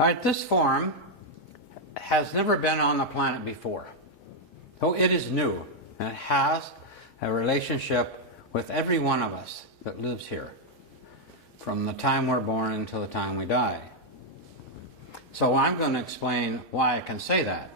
All right, this form has never been on the planet before. So it is new, and it has a relationship with every one of us that lives here, from the time we're born until the time we die. So I'm going to explain why I can say that.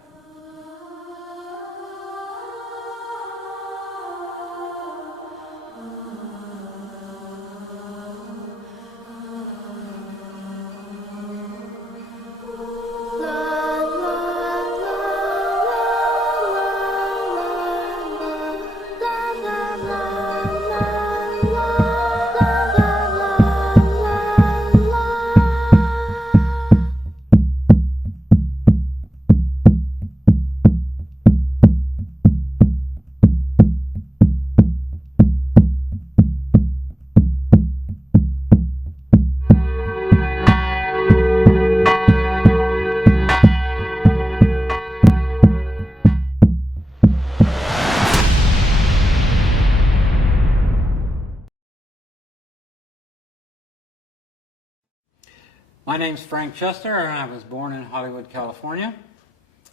My name's Frank Chester, and I was born in Hollywood, California,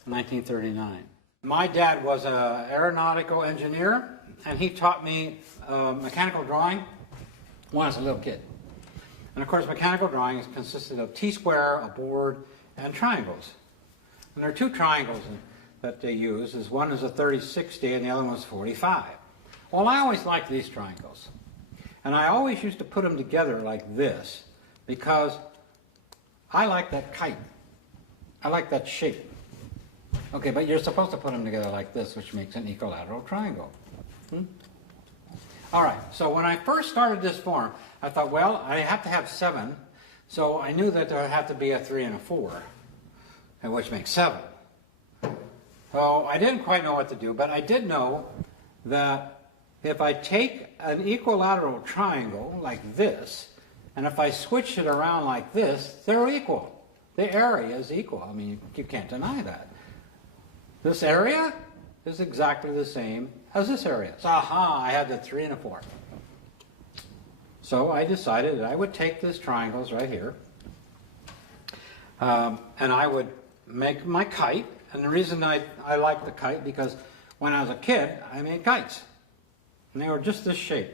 in 1939. My dad was an aeronautical engineer, and he taught me mechanical drawing when I was a little kid. And of course, mechanical drawing consisted of T-square, a board, and triangles. And there are two triangles that they use. One is a 30-60, and the other one is 45. Well, I always liked these triangles. And I always used to put them together like this, because I like that kite. I like that shape. Okay, but you're supposed to put them together like this, which makes an equilateral triangle. All right, so when I first started this form, I thought, well, I have to have 7, so I knew that there would have to be a 3 and a 4, which makes 7. So I didn't quite know what to do, but I did know that if I take an equilateral triangle like this, and if I switch it around like this, they're equal. The area is equal. I mean, you can't deny that. This area is exactly the same as this area. So, aha, I had the 3 and a 4. So I decided that I would take these triangles right here, and I would make my kite. And the reason I like the kite, because when I was a kid, I made kites. And they were just this shape.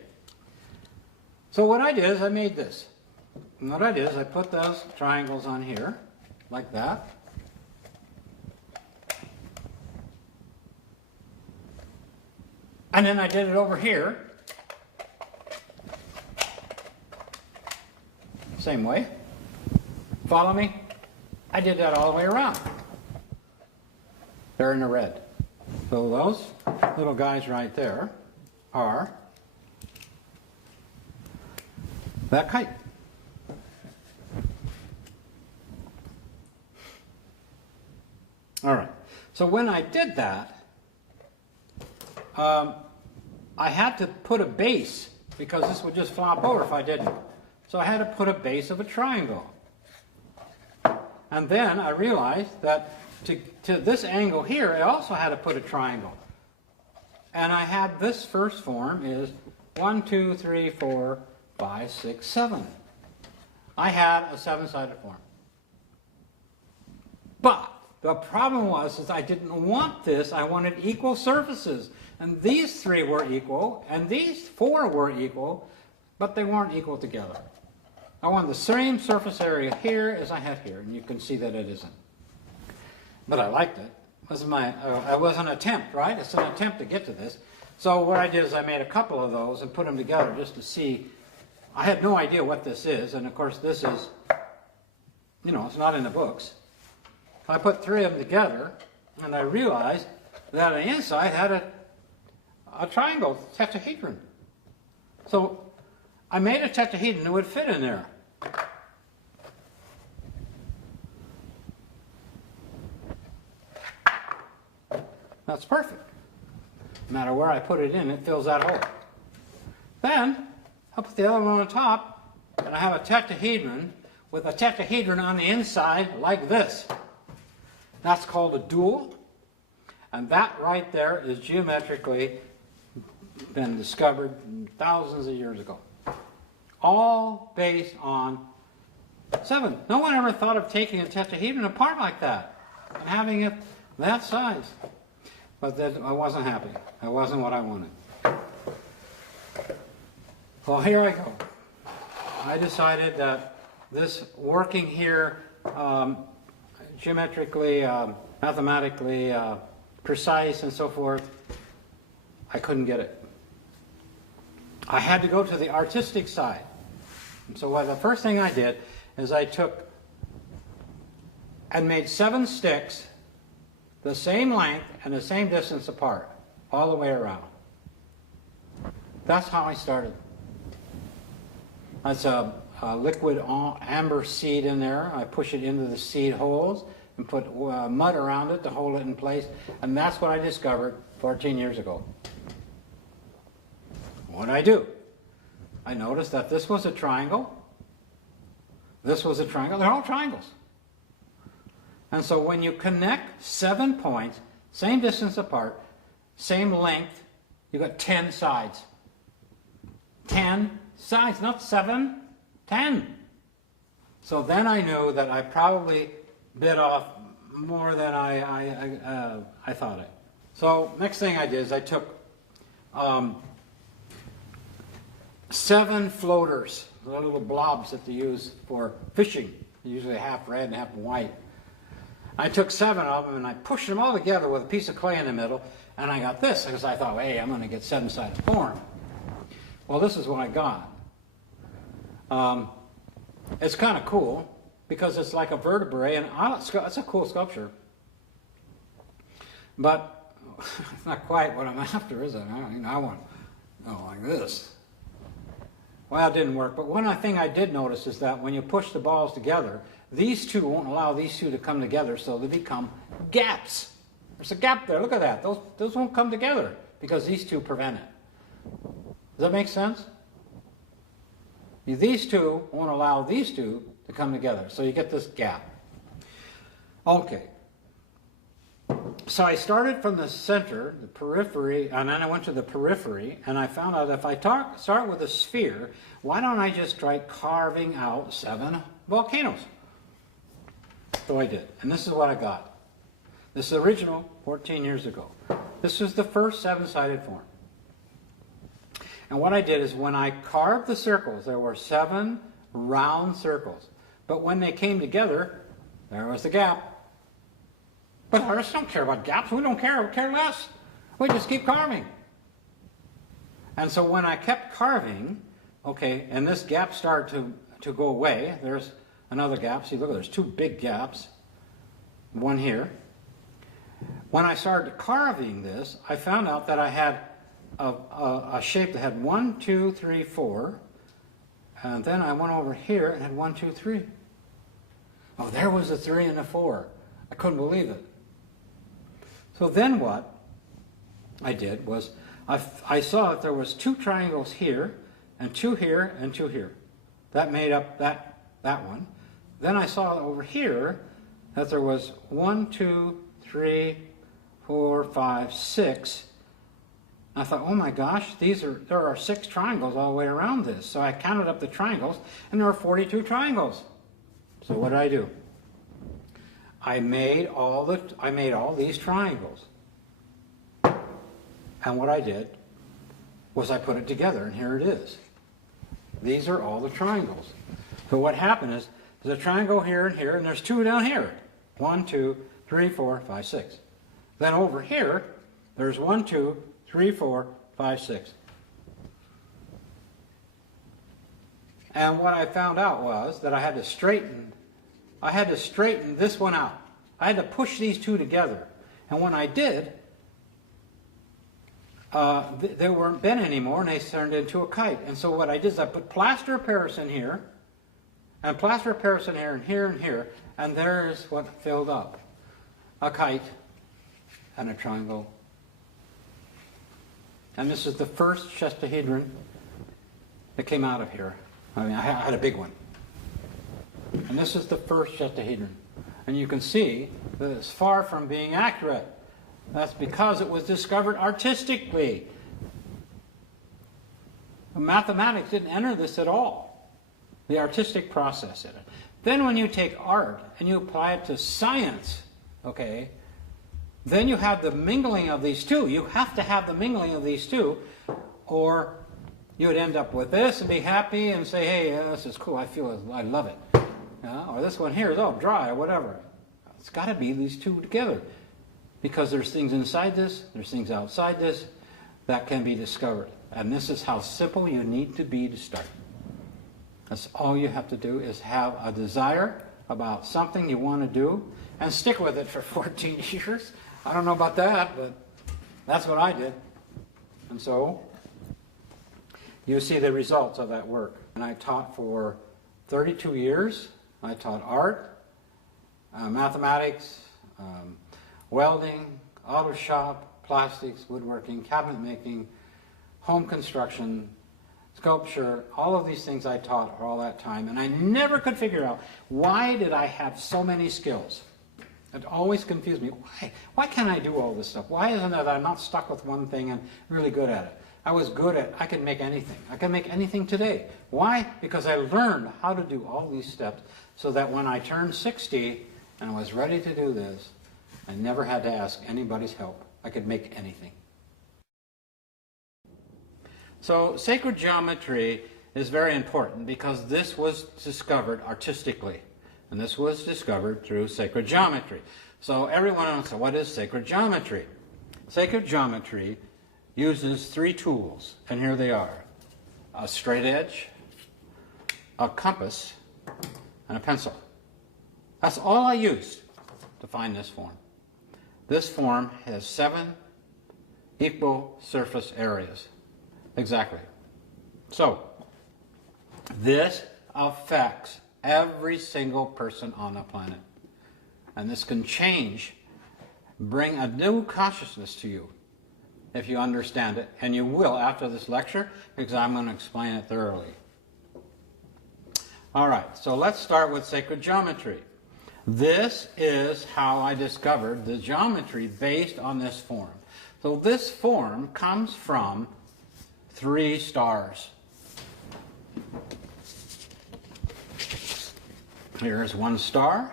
So what I did is I made this. And what I did is I put those triangles on here, like that. And then I did it over here. Same way. Follow me? I did that all the way around. They're in the red. So those little guys right there are that kite. All right. So when I did that, I had to put a base, because this would just flop over if I didn't. So I had to put a base of a triangle. And then I realized that to this angle here, I also had to put a triangle. And I had this first form is 1, 2, 3, 4, 5, 6, 7. I had a 7-sided form. But the problem was I didn't want this. I wanted equal surfaces. And these 3 were equal, and these 4 were equal, but they weren't equal together. I wanted the same surface area here as I had here, and you can see that it isn't. But I liked it. It was an attempt, right? It's an attempt to get to this. So what I did is I made a couple of those and put them together just to see. I had no idea what this is, and of course this is, it's not in the books. I put 3 of them together, and I realized that on the inside had a triangle, tetrahedron. So I made a tetrahedron that would fit in there. That's perfect. No matter where I put it in, it fills that hole. Then I put the other one on top, and I have a tetrahedron with a tetrahedron on the inside like this. That's called a dual, and that right there is geometrically been discovered thousands of years ago. All based on 7. No one ever thought of taking a tetrahedron apart like that and having it that size. But then I wasn't happy. That wasn't what I wanted. Well, here I go. I decided that this working here geometrically, mathematically precise and so forth, I couldn't get it. I had to go to the artistic side. And so the first thing I did is I took and made 7 sticks the same length and the same distance apart, all the way around. That's how I started. That's a liquid amber seed in there. I push it into the seed holes and put mud around it to hold it in place. And that's what I discovered 14 years ago. What did I do? I noticed that this was a triangle. This was a triangle. They're all triangles. And so when you connect 7 points, same distance apart, same length, you've got 10 sides. 10 sides, not 7, 10. So then I knew that I probably bit off more than I thought it. So next thing I did is I took 7 floaters, the little blobs that they use for fishing, usually half red and half white. I took 7 of them and I pushed them all together with a piece of clay in the middle, and I got this because I thought, hey, I'm going to get 7-sided form. Well, this is what I got. It's kind of cool because it's like a vertebrae, and it's a cool sculpture. But it's not quite what I'm after, is it? I want like this. Well, it didn't work. But one thing I did notice is that when you push the balls together, these two won't allow these two to come together, so they become gaps. There's a gap there. Look at that. Those won't come together because these two prevent it. Does that make sense? These two won't allow these two to come together, so you get this gap. Okay. So I started from the center, the periphery, and then I went to the periphery, and I found out if I start with a sphere, why don't I just try carving out 7 volcanoes? So I did, and this is what I got. This is original 14 years ago. This was the first 7-sided form. And what I did is when I carved the circles, there were 7 round circles. But when they came together, there was the gap. But artists don't care about gaps. We don't care. We care less. We just keep carving. And so when I kept carving, okay, and this gap started to go away, there's another gap. See, look, there's 2 big gaps. One here. When I started carving this, I found out that I had a shape that had 1, 2, 3, 4. And then I went over here and had 1, 2, 3. Oh, there was a 3 and a 4. I couldn't believe it. So then what I did was I saw that there was 2 triangles here, and 2 here, and 2 here. That made up that one. Then I saw over here that there was 1, 2, 3, 4, 5, 6. I thought, oh my gosh, there are 6 triangles all the way around this. So I counted up the triangles, and there were 42 triangles. So what did I do? I made all these triangles. And what I did was I put it together, and here it is. These are all the triangles. So what happened is there's a triangle here and here, and there's 2 down here. 1, 2, 3, 4, 5, 6. Then over here, there's 1, 2, 3, 4, 5, 6. And what I found out was that I had to straighten this one out. I had to push these 2 together. And when I did, they weren't bent anymore, and they turned into a kite. And so what I did is I put plaster of Paris in here, and plaster of Paris in here, and here, and here, and there's what filled up. A kite and a triangle. And this is the first chestahedron that came out of here. I mean, I had a big one. And this is the first chestahedron. And you can see that it's far from being accurate. That's because it was discovered artistically. Mathematics didn't enter this at all. The artistic process in it. Then when you take art and you apply it to science, okay, then you have the mingling of these two. You have to have the mingling of these two, or you would end up with this and be happy and say, hey, this is cool, I love it. Or this one here is, oh, dry, or whatever. It's got to be these two together. Because there's things inside this, there's things outside this that can be discovered. And this is how simple you need to be to start. That's all you have to do, is have a desire about something you want to do and stick with it for 14 years. I don't know about that, but that's what I did. And so you see the results of that work. And I taught for 32 years. I taught art, mathematics, welding, auto shop, plastics, woodworking, cabinet making, home construction, sculpture, all of these things I taught all that time. And I never could figure out, why did I have so many skills? It always confused me. Why can't I do all this stuff? Why isn't it that I'm not stuck with one thing and really good at it? I was good at, I could make anything. I can make anything today. Why? Because I learned how to do all these steps so that when I turned 60 and was ready to do this, I never had to ask anybody's help. I could make anything. So sacred geometry is very important because this was discovered artistically. And this was discovered through sacred geometry. So everyone asks, what is sacred geometry? Sacred geometry uses three tools, and here they are. A straight edge, a compass, and a pencil. That's all I used to find this form. This form has 7 equal surface areas. Exactly. So, this affects every single person on the planet. And this can change, bring a new consciousness to you if you understand it. And you will after this lecture, because I'm going to explain it thoroughly. All right, so let's start with sacred geometry. This is how I discovered the geometry based on this form. So this form comes from 3 stars. Here's one star,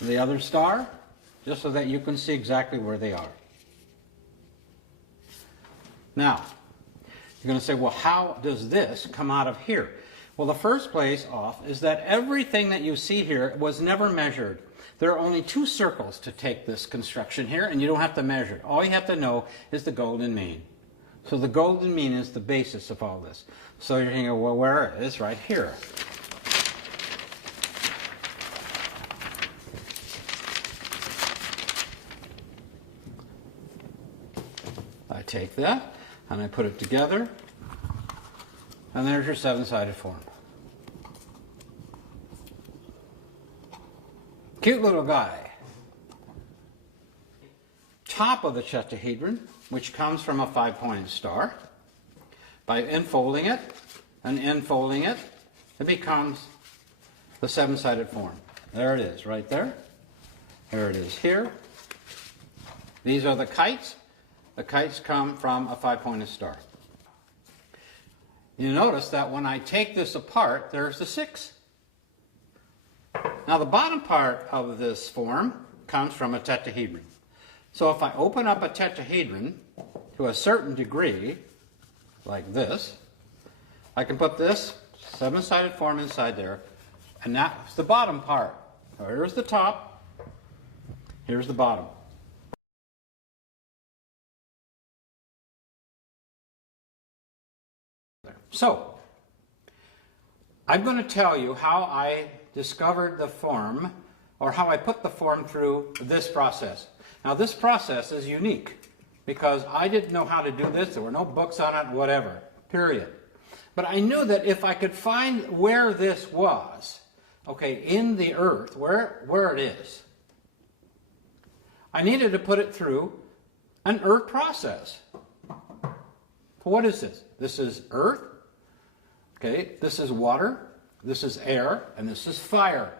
the other star, just so that you can see exactly where they are. Now, you're going to say, well, how does this come out of here? Well, the first place off is that everything that you see here was never measured. There are only 2 circles to take this construction here, and you don't have to measure it. All you have to know is the golden mean. So the golden mean is the basis of all this. So you're thinking, well, where it is? Right here. I take that, and I put it together, and there's your 7-sided form. Cute little guy. Top of the tetrahedron, which comes from a 5-pointed star. By enfolding it and enfolding it, it becomes the 7-sided form. There it is, right there. Here it is here. These are the kites. The kites come from a 5-pointed star. You notice that when I take this apart, there's the 6. Now the bottom part of this form comes from a tetrahedron. So if I open up a tetrahedron to a certain degree, like this, I can put this 7-sided form inside there, and that's the bottom part. So here's the top, here's the bottom. So, I'm going to tell you how I discovered the form, or how I put the form through this process. Now this process is unique, because I didn't know how to do this, there were no books on it, whatever, period. But I knew that if I could find where this was, okay, in the earth, where it is, I needed to put it through an earth process. What is this? This is earth, okay, this is water, this is air, and this is fire.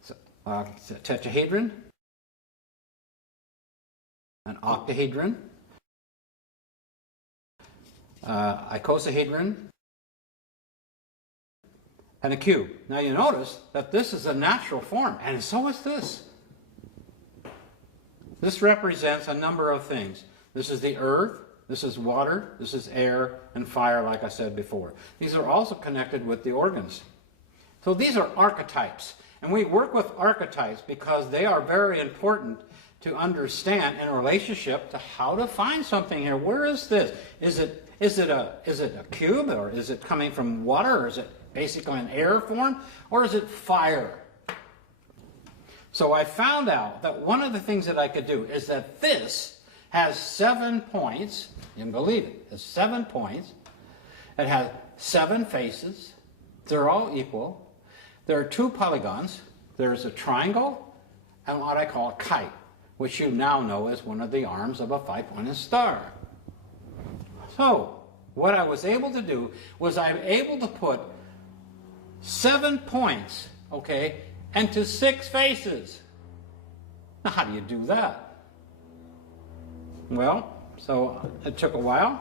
So, it's a tetrahedron, an octahedron, icosahedron, and a cube. Now you notice that this is a natural form, and so is this. This represents a number of things. This is the earth, this is water, this is air, and fire, like I said before. These are also connected with the organs. So these are archetypes, and we work with archetypes because they are very important to understand in relationship to how to find something here. Where is this? Is it a cube, or is it coming from water, or is it basically an air form, or is it fire? So I found out that one of the things that I could do is that this has 7 points. You can believe it. It's 7 points. It has 7 faces. They're all equal. There are 2 polygons. There's a triangle and what I call a kite, which you now know is one of the arms of a 5-pointed star. So what I was able to do was I'm able to put 7 points, okay, into 6 faces. Now how do you do that? Well, so it took a while,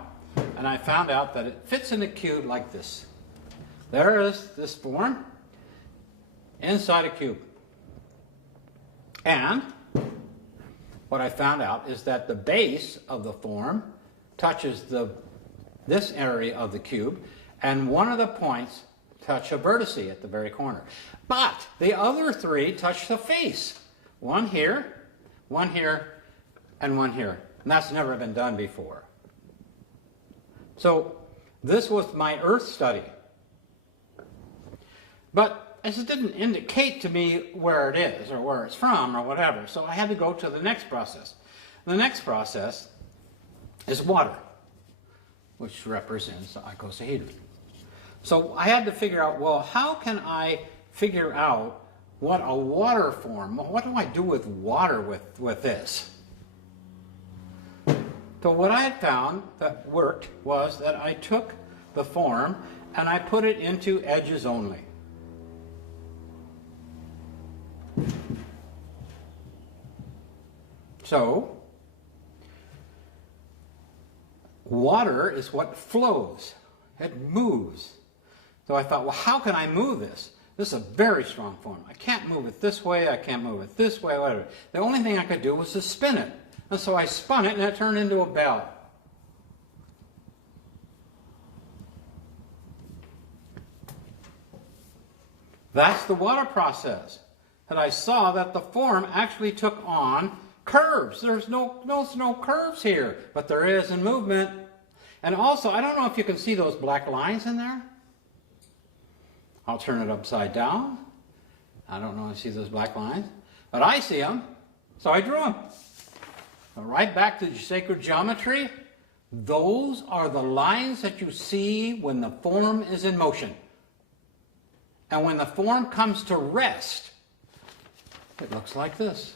and I found out that it fits in a cube like this. There is this form inside a cube. And what I found out is that the base of the form touches this area of the cube, and one of the points touch a vertice at the very corner. But the other 3 touch the face. One here, and one here. And that's never been done before. So this was my Earth study. But it didn't indicate to me where it is or where it's from or whatever. So I had to go to the next process. The next process is water, which represents the icosahedron. So I had to figure out, well, how can I figure out what a water form, what do I do with water with this? So what I had found that worked was that I took the form and I put it into edges only. So water is what flows. It moves. So I thought, well, how can I move this? This is a very strong form. I can't move it this way, I can't move it this way, whatever. The only thing I could do was to spin it. And so I spun it and it turned into a bell. That's the water process. And I saw that the form actually took on curves. There's no curves here, but there is in movement. And also, I don't know if you can see those black lines in there. I'll turn it upside down. I don't know if you see those black lines, but I see them, so I drew them. Right back to sacred geometry, those are the lines that you see when the form is in motion. And when the form comes to rest, it looks like this.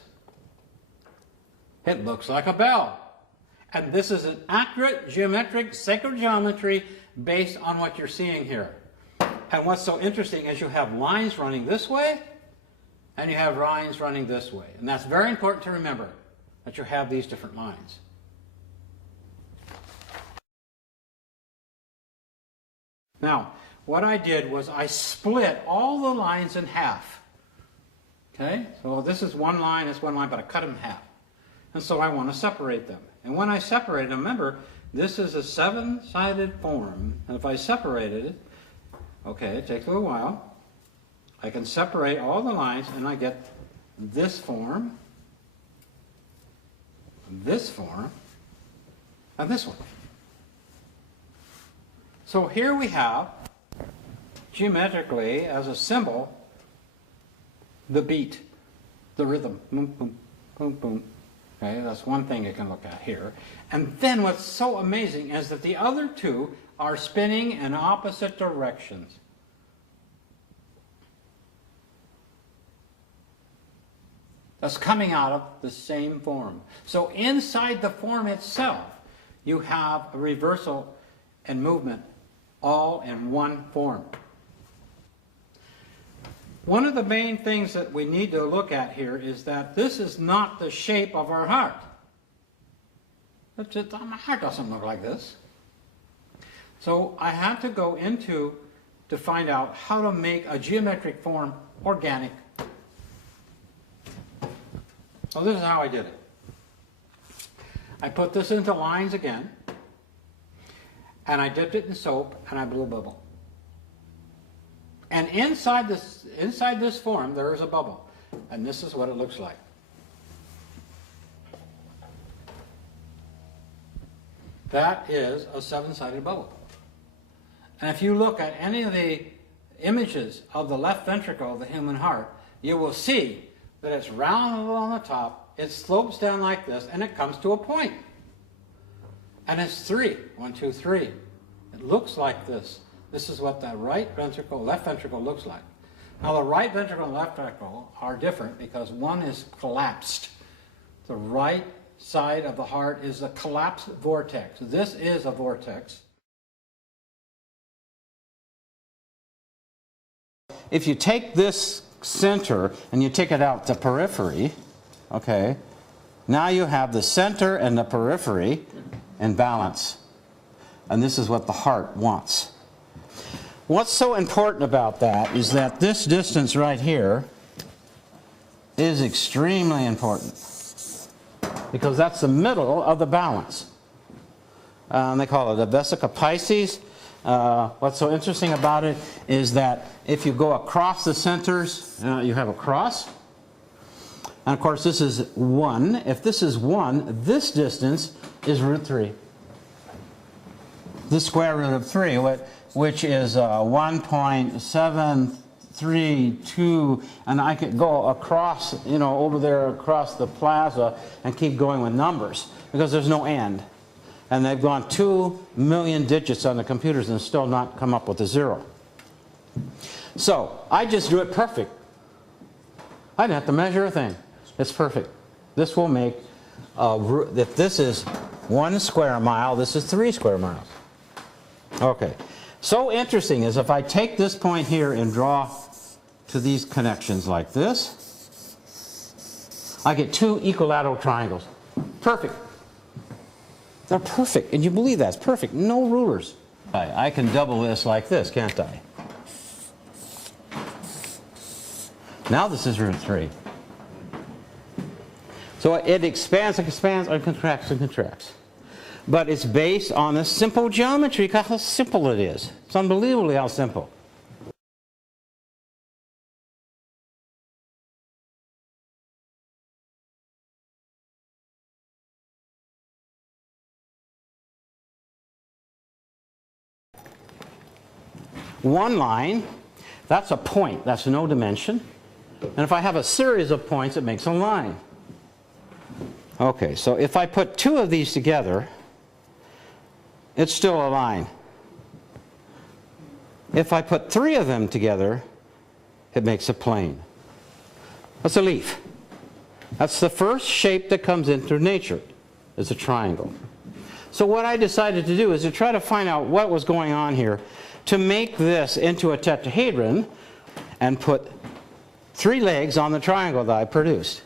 It looks like a bell. And this is an accurate geometric sacred geometry based on what you're seeing here. And what's so interesting is you have lines running this way, and you have lines running this way. And that's very important to remember, that you have these different lines. Now, what I did was I split all the lines in half. Okay? So this is one line, it's one line, but I cut them in half. And so I want to separate them. And when I separate them, remember, this is a 7-sided form. And if I separated it, okay, it takes a little while, I can separate all the lines and I get this form, and this one. So here we have, geometrically, as a symbol, the beat, the rhythm. Boom, boom, boom, boom. Okay, that's one thing you can look at here. And then what's so amazing is that the other 2 are spinning in opposite directions. That's coming out of the same form. So inside the form itself, you have a reversal and movement all in one form. One of the main things that we need to look at here is that this is not the shape of our heart. My heart doesn't look like this. So I had to go into to find out how to make a geometric form organic. So this is how I did it. I put this into lines again, and I dipped it in soap, and I blew a bubble. And inside this form, there is a bubble. And this is what it looks like. That is a seven-sided bubble. And if you look at any of the images of the left ventricle of the human heart, you will see that it's round on the top, it slopes down like this, and it comes to a point. And it's 3. 1, 2, 3. It looks like this. This is what the right ventricle, left ventricle looks like. Now the right ventricle and left ventricle are different because one is collapsed. The right side of the heart is a collapsed vortex. This is a vortex. If you take this center and you take it out the periphery, okay, now you have the center and the periphery in balance. And this is what the heart wants. What's so important about that is that this distance right here is extremely important because that's the middle of the balance. They call it a vesica Pisces. What's so interesting about it is that if you go across the centers, you have a cross. And of course this is 1. If this is 1, this distance is root 3. The square root of 3, which is 1.732, and I could go across, over there across the plaza and keep going with numbers because there's no end. And they've gone 2 million digits on the computers and still not come up with a 0. So I just drew it perfect. I didn't have to measure a thing. It's perfect. This will make, if this is 1 square mile, this is 3 square miles. Okay. So interesting is if I take this point here and draw to these connections like this, I get 2 equilateral triangles. Perfect. They're perfect. And you believe that. It's perfect. No rulers. I can double this like this, can't I? Now this is root 3. So it expands and expands and contracts and contracts. But it's based on a simple geometry. Look how simple it is. It's unbelievably how simple. One line, that's a point. That's no dimension. And if I have a series of points, it makes a line. Okay, so if I put 2 of these together, it's still a line. If I put 3 of them together, it makes a plane. That's a leaf. That's the first shape that comes into nature, is a triangle. So what I decided to do is to try to find out what was going on here to make this into a tetrahedron and put 3 legs on the triangle that I produced.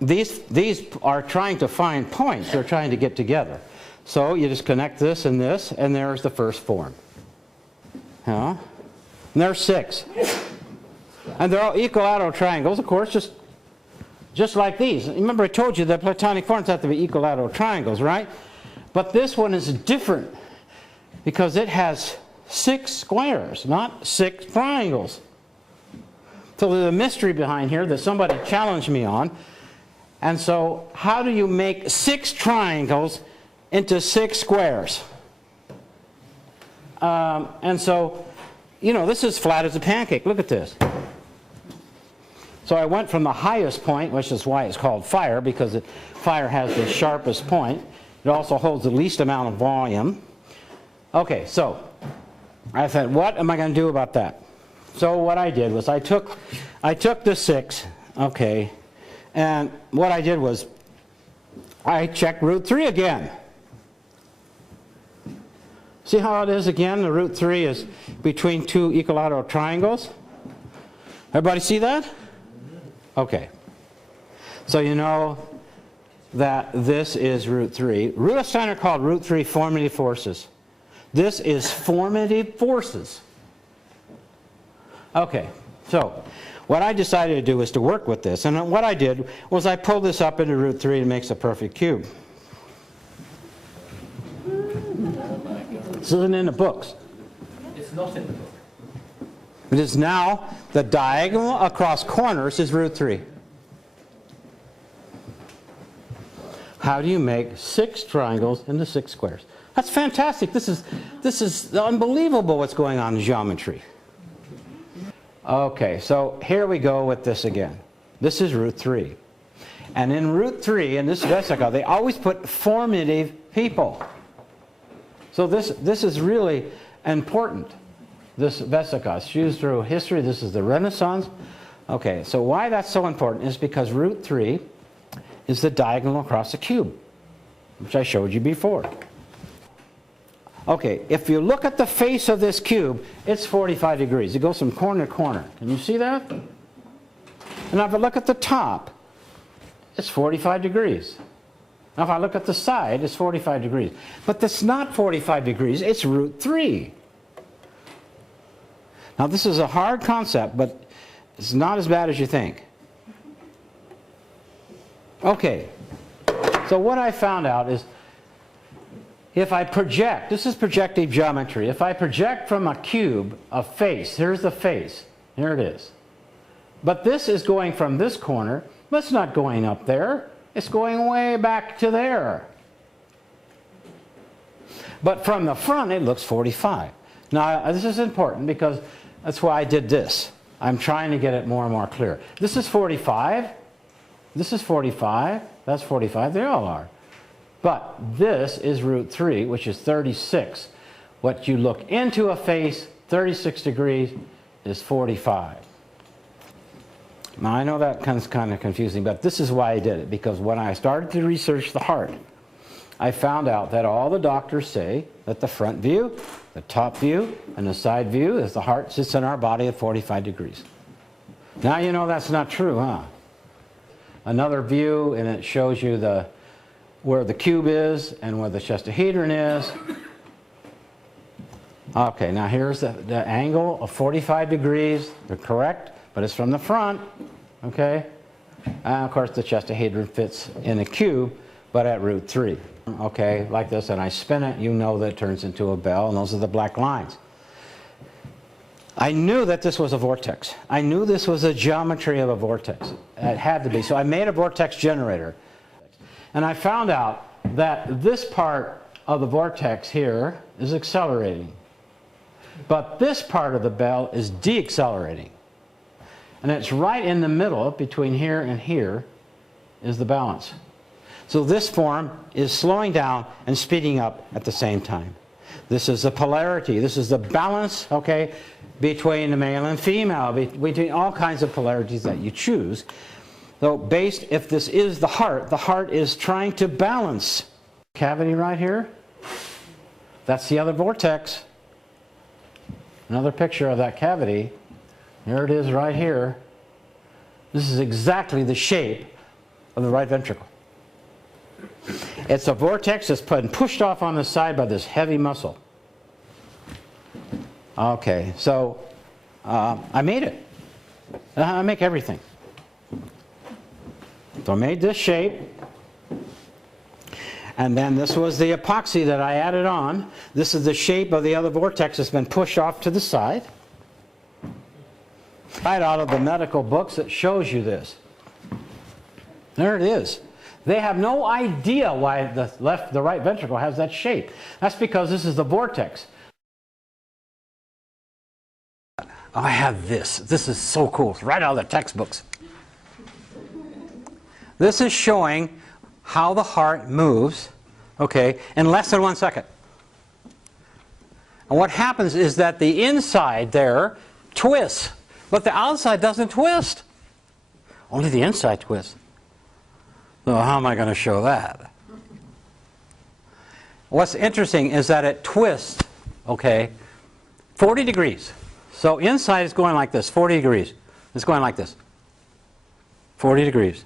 These are trying to find points. They're trying to get together. So you just connect this, and there's the first form. And there's 6. And they're all equilateral triangles, of course, just like these. Remember I told you that Platonic forms have to be equilateral triangles, right? But this one is different because it has 6 squares, not 6 triangles. So there's a mystery behind here that somebody challenged me on. And so how do you make 6 triangles into 6 squares? And so, this is flat as a pancake. Look at this. So I went from the highest point, which is why it's called fire, because fire has the sharpest point. It also holds the least amount of volume. Okay, so I said, what am I going to do about that? So what I did was I took the 6, okay, and what I did was I checked root 3 again. See how it is again? The root 3 is between 2 equilateral triangles. Everybody see that? Okay. So you know that this is root 3. Rudolf Steiner called root 3 formative forces. This is formative forces. Okay, so what I decided to do was to work with this. And what I did was I pulled this up into root 3 and it makes a perfect cube. This isn't in the books. It's not in the book. It is now the diagonal across corners is root 3. How do you make 6 triangles into 6 squares? That's fantastic. This is unbelievable what's going on in geometry. Okay, so here we go with this again. This is root 3. And in root 3, in this vesica, they always put formative people. So this is really important. This vesica is used through history. This is the Renaissance. Okay, so why that's so important is because root 3 is the diagonal across the cube, which I showed you before. Okay, if you look at the face of this cube, it's 45 degrees. It goes from corner to corner. Can you see that? And now if I look at the top, it's 45 degrees. Now if I look at the side, it's 45 degrees. But that's not 45 degrees, it's root 3. Now this is a hard concept, but it's not as bad as you think. Okay, so what I found out is if I project, this is projective geometry, if I project from a cube a face, here's the face, here it is. But this is going from this corner, but it's not going up there, it's going way back to there. But from the front it looks 45. Now this is important because that's why I did this. I'm trying to get it more and more clear. This is 45, this is 45, that's 45, they all are. But this is root 3, which is 36. What you look into a face, 36 degrees, is 45. Now I know that kind of confusing, but this is why I did it, because when I started to research the heart, I found out that all the doctors say that the front view, the top view, and the side view is the heart sits in our body at 45 degrees. Now you know that's not true, huh? Another view, and it shows you where the cube is and where the chestahedron is. Okay, now here's the angle of 45 degrees. They're correct, but it's from the front. Okay? And of course the chestahedron fits in a cube, but at root 3. Okay, like this, and I spin it, you know that it turns into a bell, and those are the black lines. I knew that this was a vortex. I knew this was a geometry of a vortex. It had to be. So I made a vortex generator. And I found out that this part of the vortex here is accelerating. But this part of the bell is deaccelerating. And it's right in the middle, between here and here, is the balance. So this form is slowing down and speeding up at the same time. This is the polarity. This is the balance, okay, between the male and female, between all kinds of polarities that you choose. So based, if this is the heart is trying to balance. Cavity right here, that's the other vortex. Another picture of that cavity. Here it is right here. This is exactly the shape of the right ventricle. It's a vortex that's been pushed off on the side by this heavy muscle. Okay, so I made it. I make everything. So I made this shape, and then this was the epoxy that I added on. This is the shape of the other vortex that's been pushed off to the side. Right out of the medical books, it shows you this. There it is. They have no idea why the right ventricle has that shape. That's because this is the vortex. I have this. This is so cool. It's right out of the textbooks. This is showing how the heart moves, okay, in less than 1 second. And what happens is that the inside there twists, but the outside doesn't twist. Only the inside twists. So how am I going to show that? What's interesting is that it twists, okay, 40 degrees. So inside is going like this, 40 degrees. It's going like this, 40 degrees.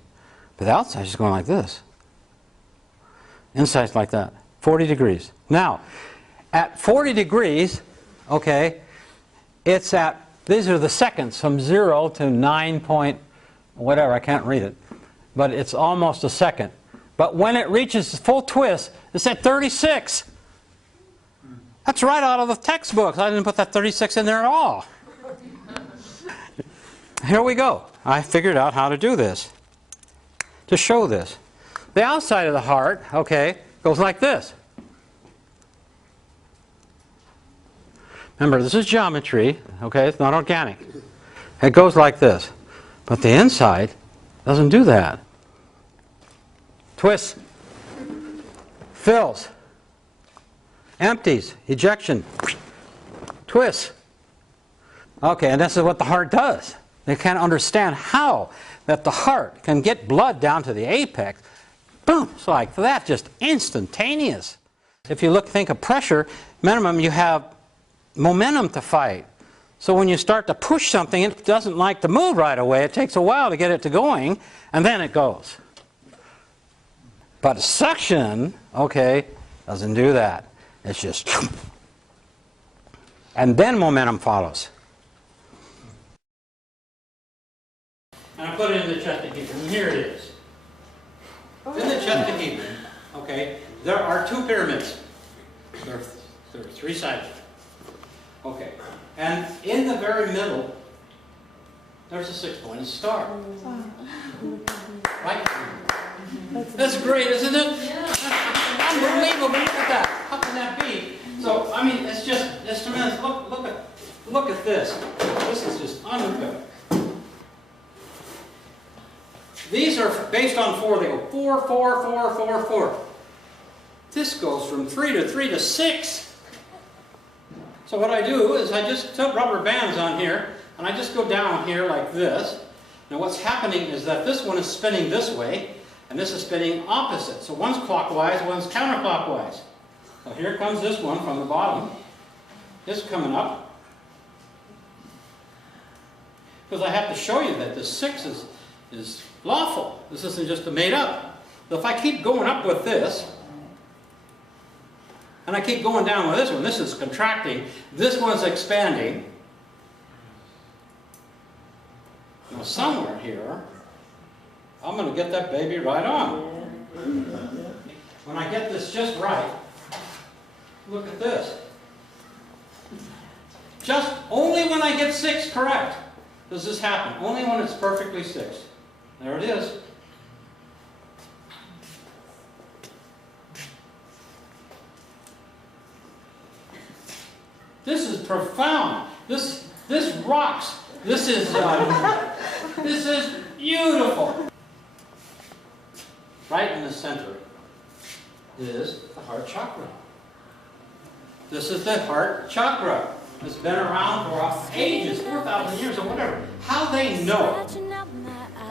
But the outside is going like this. Inside's like that, 40 degrees. Now, at 40 degrees, okay, it's at, these are the seconds from 0 to 9 point whatever, I can't read it, but it's almost a second. But when it reaches full twist, it's at 36. That's right out of the textbooks. I didn't put that 36 in there at all. Here we go. I figured out how to do this, to show this. The outside of the heart, okay, goes like this. Remember, this is geometry, okay, it's not organic. It goes like this. But the inside doesn't do that. Twists, fills, empties, ejection, twists. Okay, and this is what the heart does. They can't understand how that the heart can get blood down to the apex. Boom, it's like that, just instantaneous. If you think of pressure, minimum you have momentum to fight. So when you start to push something, it doesn't like to move right away. It takes a while to get it to going, and then it goes. But suction, okay, doesn't do that. It's just, and then momentum follows. And I put it in the Chesterhedron, and here it is. In the Chesterhedron, okay, there are two pyramids. There are three sides. Okay, and in the very middle, there's a 6-pointed star. Right? That's great, isn't it? Unbelievable! Look at that. How can that be? So, I mean, it's tremendous. Look at this. This is just unreal. These are based on 4. They go 4, 4, 4, 4, 4. This goes from 3 to 3 to 6. So what I do is I just put rubber bands on here, and I just go down here like this. Now what's happening is that this one is spinning this way, and this is spinning opposite. So one's clockwise, one's counterclockwise. So here comes this one from the bottom. This is coming up. Because I have to show you that this 6 is lawful. This isn't just a made up. So if I keep going up with this, and I keep going down with this one, this is contracting, this one's expanding. Now somewhere here, I'm going to get that baby right on. When I get this just right, look at this. Just only when I get 6 correct does this happen. Only when it's perfectly 6. There it is. This is profound. This rocks. This is beautiful. Right in the center is the heart chakra. This is the heart chakra. It's been around for ages, 4,000 years or whatever. How they know,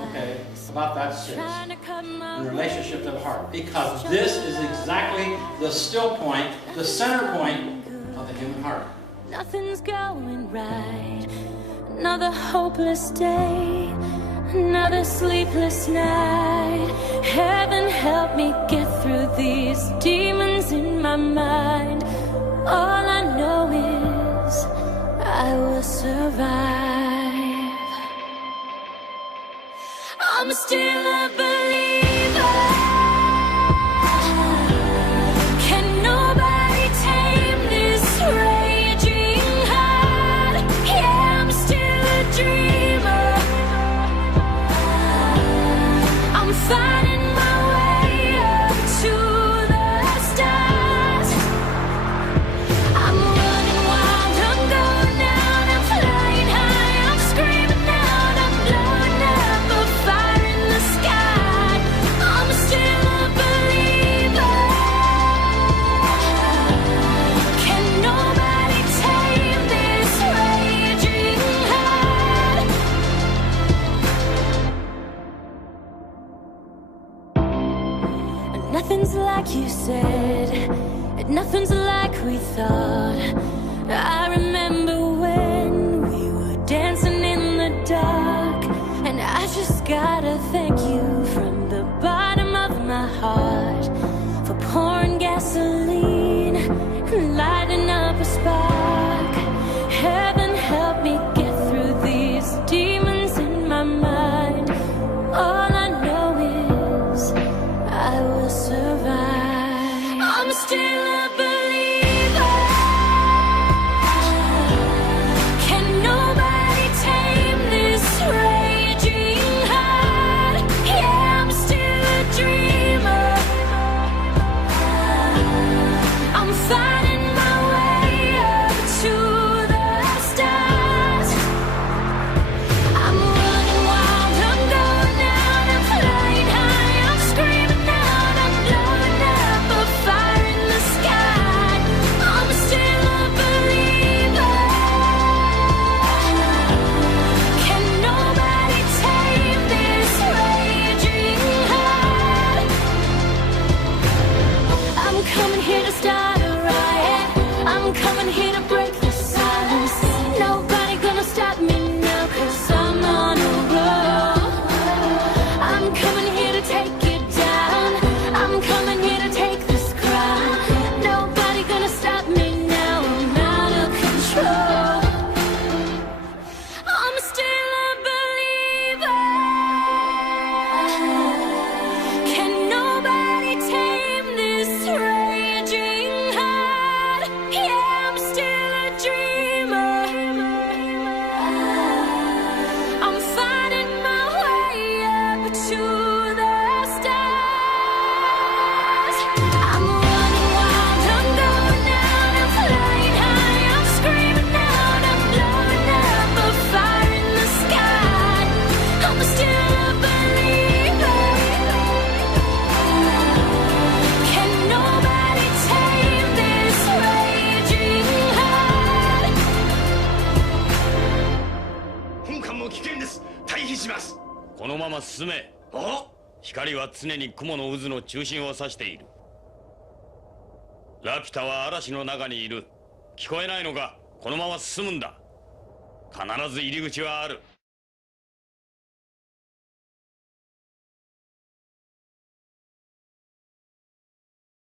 okay, about that 6 in relationship to the heart? Because this is exactly the still point, the center point of the human heart. Nothing's going right. Another hopeless day, another sleepless night. Heaven help me get through these demons in my mind. All I know is I will survive. I'm still a believer. Can nobody tame this raging heart? Yeah, I'm still a dreamer. I'm fighting my way up to the stars. I'm running wild, I'm going out, I'm flying high, I'm screaming out, I'm blowing up a fire in the sky. I'm still a believer. Can nobody tame this raging heart? And nothing's like you said, and nothing's like we thought. I remember when we were dancing in the dark, and I just gotta thank you from the bottom of my heart for pouring gasoline and lighting I'm coming here to break the silence. Nobody gonna stop me now, 'cause I'm on a roll. I'm coming here to take it down. I'm coming here to take this crown. Nobody gonna stop me now, I'm out of control. I'm still a believer. Can nobody tame this raging heart? Yeah, I'm still a dreamer. I'm fighting my way up to the stars. I'm running wild, I'm going out, I'm flying high, I'm screaming out, I'm blowing up a fire in the sky. I'm still a believer. Can nobody tame this raging heart? 本艦も危険です。退避します。このまま進め。光は常に雲の渦の中心を指している。ラピュタは嵐の中にいる。聞こえないのか？このまま進むんだ。必ず入り口はある。